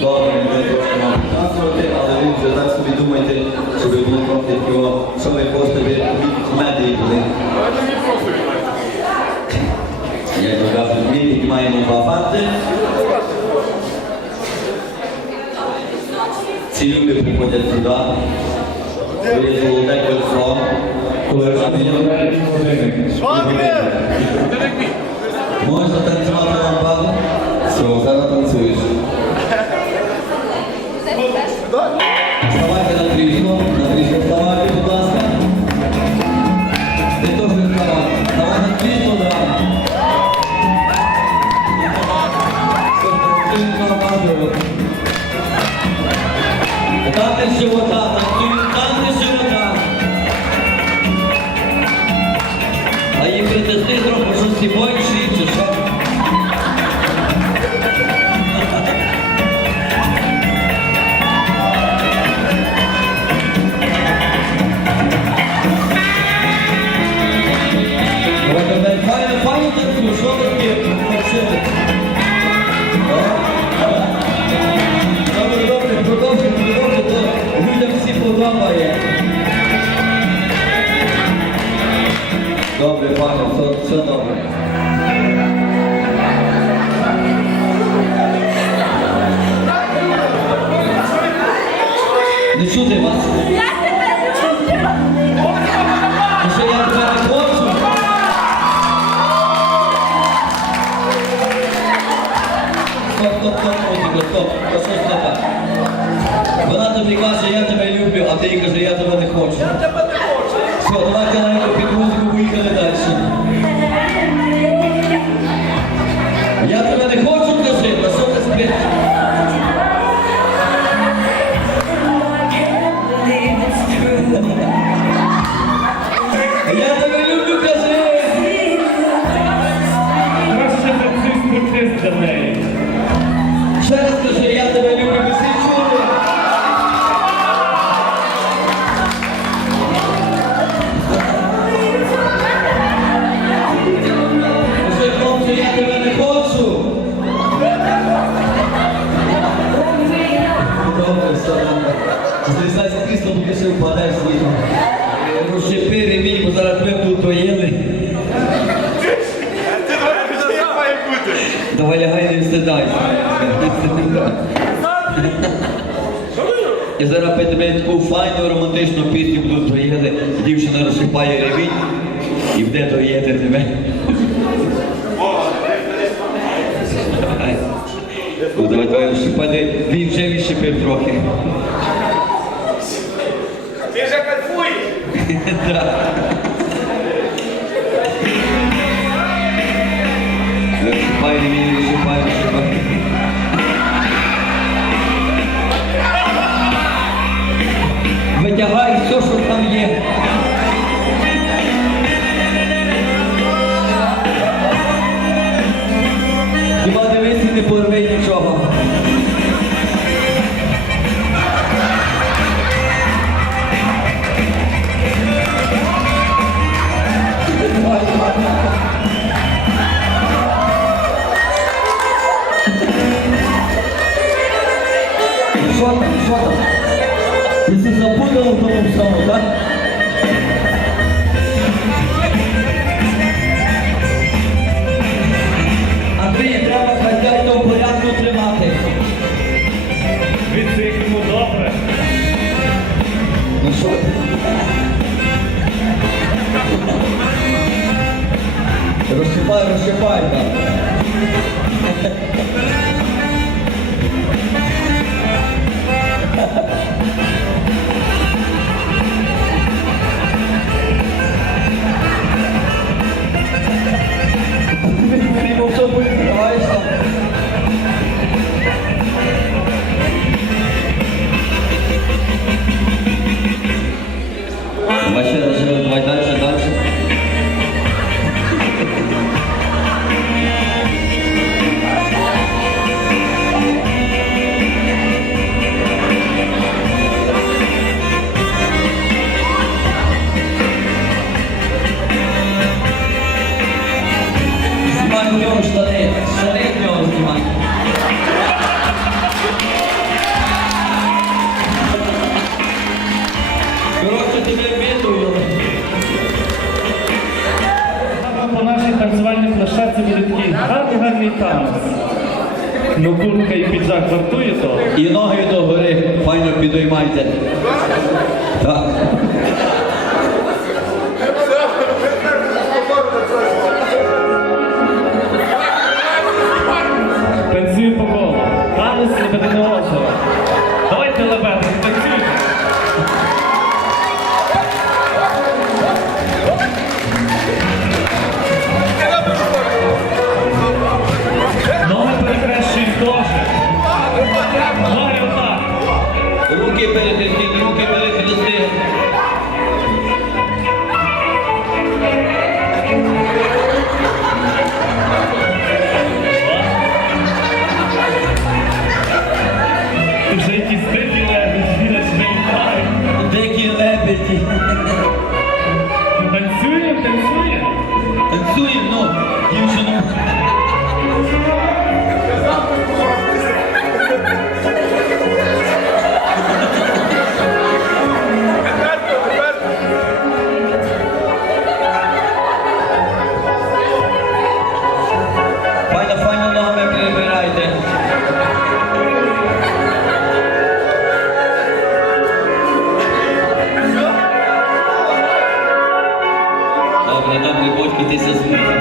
Добре, буде трошки вам показувати, але ви вже так собі думайте, щоб було трохи такого, що ви хочете від медії були. Я йду кажу, ми піднімаємо два факти. Ці люди приходять сюди. Ви золоте кольцо. Коли розумієте, Можеш Стоп, стоп, стоп, стоп. Що не так? Вона тобі каже, я тебе люблю, а ти їй каже, я тебе не хочу. Я тебе не хочу. Все, давай каналку під музику, поїхали далі. Я тебе не хочу, кажи, та що ти спиш? Я тебе люблю, Ще раз я тебе люблю, ви всі чули? Кажи, хлопче, я тебе не хочу. Добре, все добре. Злізай з поки ще впадеш з нього. Розщепи ремінь, бо зараз тебе тут доїли. Ти давай кажи, як бути. Давай лягай, не встидайся. І зараз під тебе таку файну романтичну пісню будуть доїли. Дівчина розшипає ремінь і буде доїти тебе. Ну, давай, давай розшипати. Він вже відщепив трохи. Ти вже кайфуєш. Розшипай Pai, Pai, Pai. Розсипай, Танець. Ну, куртка і піджак вартує того. І ноги до гори файно підіймайте. Так. Танцюй по колу. Танець лебединого озера. Давайте лебеди, Super Добре, добре,